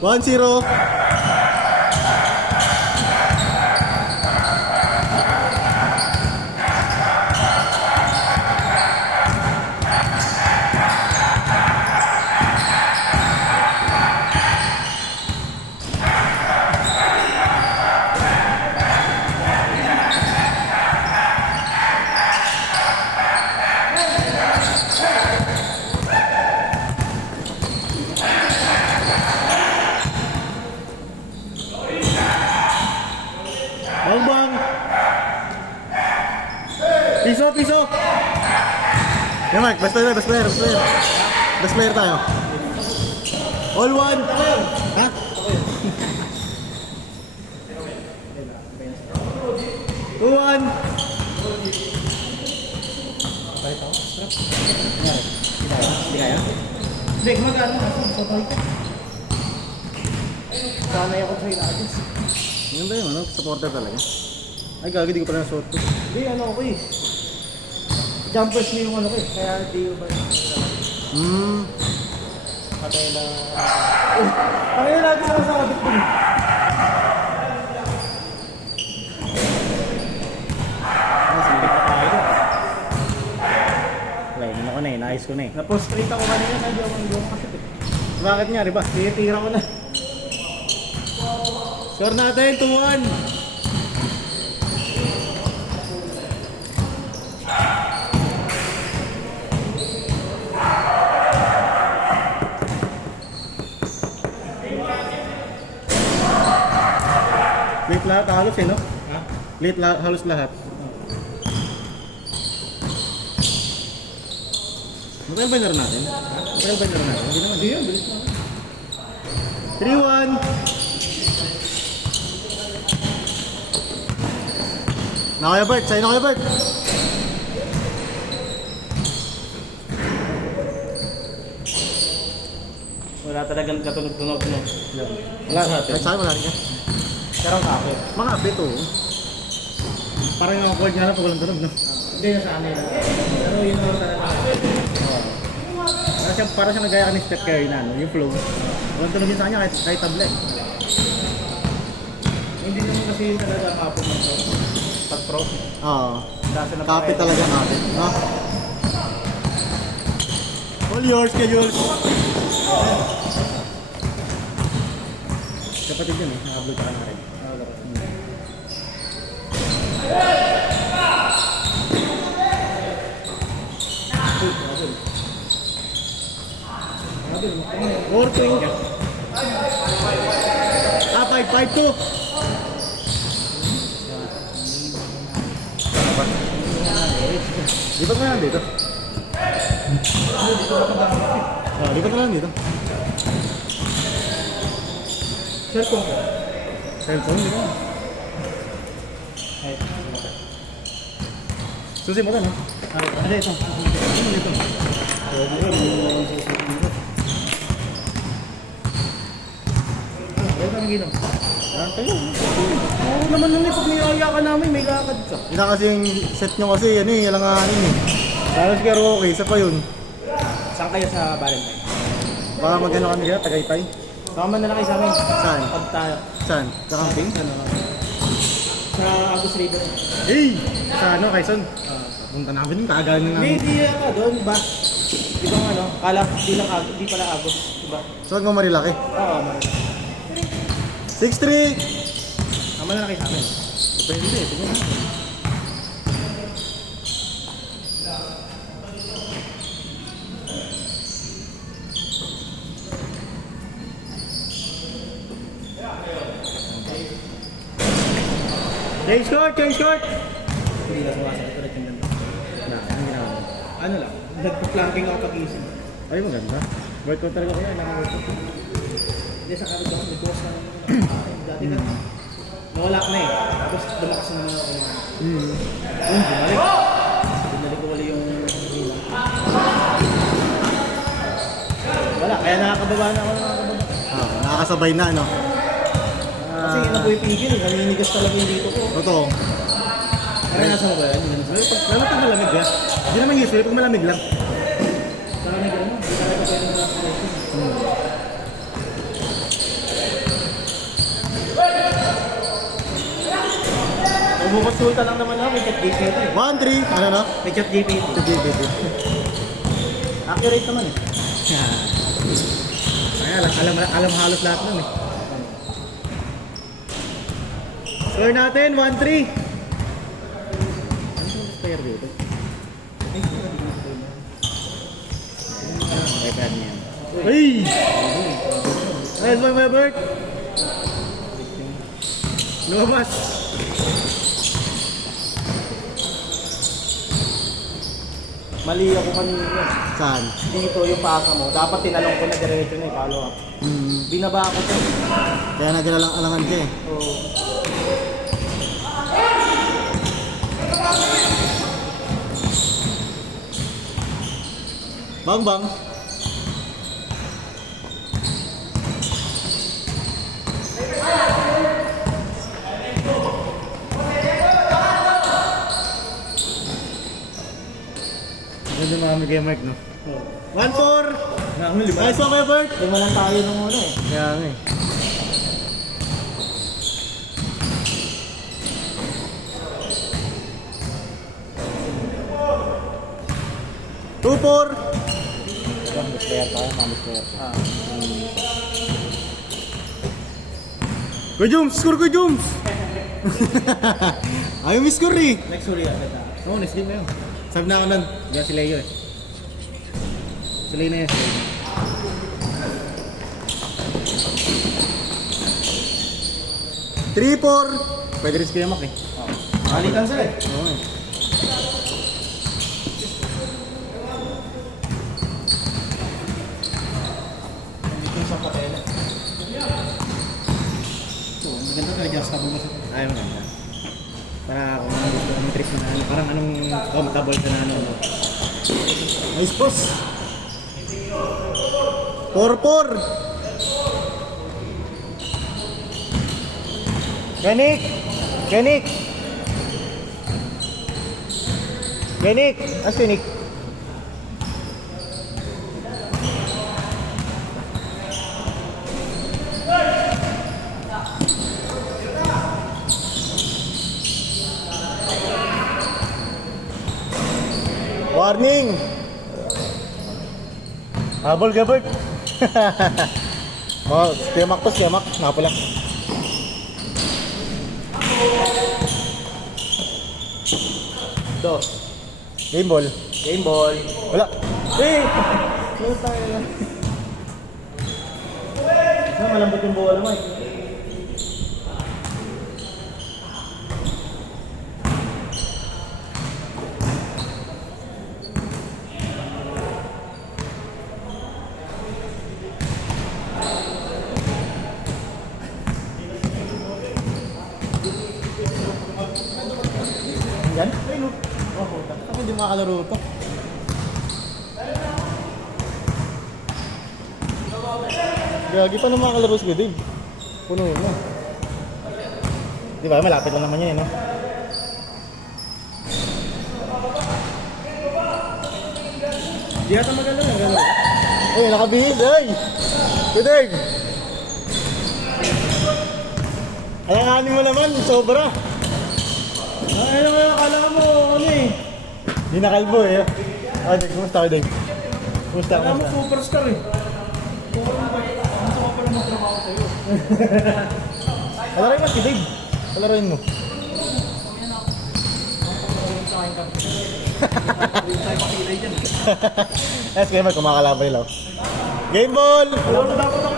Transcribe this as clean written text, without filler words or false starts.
1-0. Bang! Piso! Yeah, Mark, best player. Best player tayo. All one! Ha? Two one! Hindi, magano ako. Sabay ko. Sanay ako sa ilagis. Yan ba yung ano? Supporter talaga? Ay, gagi, di ko pala nasuot to. Hindi, ano ako eh. Jumpers na yung ano ko eh. Kaya di ko ba patay na... Patay na natin ako sa kabit ko. Wala, ko na eh. Naayos ko na eh. Na-prostrate ako kanina. Hindi ako makasip eh. Bakit nga, di ba? Tira ko na. Score natin, 2-1. Late lahat, halos eh, no? Ha? Late halos lahat. Matagal ba yung laro natin? Matagal ba yung laro natin? Hindi naman. Hindi yun, bilis na. 3-1. Na kaya Bert, sa'yo na kaya Bert. Wala talagang katunog-tunog, no? Wala sa atin. Ay, sa'yo wala rin ka. Karang kape. Mga update to. Parang yung mga chord nga lang pag walang tunog, no? Hindi na sa amin. Pero yun lang talaga. Para siya nagaya ka ni Steph Curry na, no? Yung flow. Walang tunog yun sa kanya kahit table eh. Hindi naman kasi yun talaga kapo mo to. Pag-pro. Oo. Copy talaga natin, no? All yours, schedules. Kapatid yun eh, naka-upload ka na rin. Working. 5-5-2. Lipat na lang dito. Lipat na lang dito. Cellphone ko. Cellphone, di ba? Susi mo ka, no? Ano ito? Ano dito? Ano kami ginawa? Tayo. Oo naman nung pag niyaya ka namin, may lakad ka. Hindi kasi yung set nyo kasi, ano eh, alanganin eh. Tapos kaya okay, isa pa yun. Saan kayo sa Valentine? Baka mag-ano kami kaya, Tagaytay. Saka man na lang kayo sa amin. Saan? Pag tayo. Saan? Sa camping? Ano? Sa Agus River. Hey! Sa ano, Quezon? Punta namin, kaagaan na namin. Hindi ka doon ba? Di ba ano? Kala, di pala Agus. Diba? Saan mo Marilaki? Oo, Marilaki. 6-3! Tama na lang kayo sa amin. Depende, tingnan natin. Change court! Hindi na sumasakit ulit yung ganda. Ang ginawa mo? Ano lang, nagpa-planking ako pag-isip. Ay, maganda. Workout talaga ko yan, naka-workout. Hindi, sa kapit ako, nag-course na dati na. Nawala ko na eh. Tapos dumakas na naman ako. Bumalik. Bumalik ko wala yung hila. Wala, kaya nakakababa na ako Nakakasabay na, no? Kasi hindi na po ipigil, naninigas talaga yung dito ko. Totoo. Naranasan mo ba yan? Lalo pag malamig ha? Hindi naman usually, pag malamig lang. Sa kanila, hindi talaga pwede na Bumukonsulta lang naman ako, may chat GPT. 1-3. Ano no? May chat GPT. Accurate naman eh. Ay, alam halos lahat nun eh. Score natin, 1-3. Ano yung player dito? Ay, pad niya. Ay! Ayun, Boy Webert. Lumabas. Mali ako kanina. Saan? Dito yung pasa mo. Dapat tinalong ko na diretso na follow up. Binaba ako to. Kaya nagalalang-alangan ka eh. So, Bang bang. Ganda mga may Mark, no? 1-4! Nice one, Bert! lima lang tayo nung una eh. Kaya nga eh. Two-four! Mas player tayo, mas player tayo. Go Jums! Score go Jums! Ayaw may score eh! Next uli agad ah. Oo, next game na yun. Sabi na ako nun. Diyan si Leo eh. Si Leo na yun. 3-4! Pwede rin si Kuya Mac eh. Malitan sila eh. Oo eh. Dito yung sa patela. So, maganda ka adjustable mo sa... Ay, maganda. Para kung ano gusto, anong trip na ano, parang anong comfortable ka na ano. Nice boss! 4-4! Ganik! Ganik! Ganik! As Ganik? Warning! Habol ka, Bert! Mga Kuya Mac to, Kuya Mac. Napala. Dos. Game ball. Game ball. Wala. Eh! Ano tayo na? Isa malambot yung bola mo eh. Yan? Ay, no. Oh, puta. Ako hindi makakalaro ito. Gagi pa naman makakalaro si Dave. Puno yun na. Di ba? Malapit lang naman yan, eh, no? Di ata maganda na gano'n. Ay, nakabihis, ay! Si Dave! Alanganin mo naman, sobra. Ay, ano nga, akala mo, ano eh. Di nakalbo eh. Ah, Dave, kumusta ka, Dave? Kumusta, Akala mo kumusta? superstar eh. Gusto ko pala magtrabaho sa'yo. Alarin mo si Dave. Alarin mo. Yes, kaya may kumakalaban nila. Game ball! Alam mo dapat ako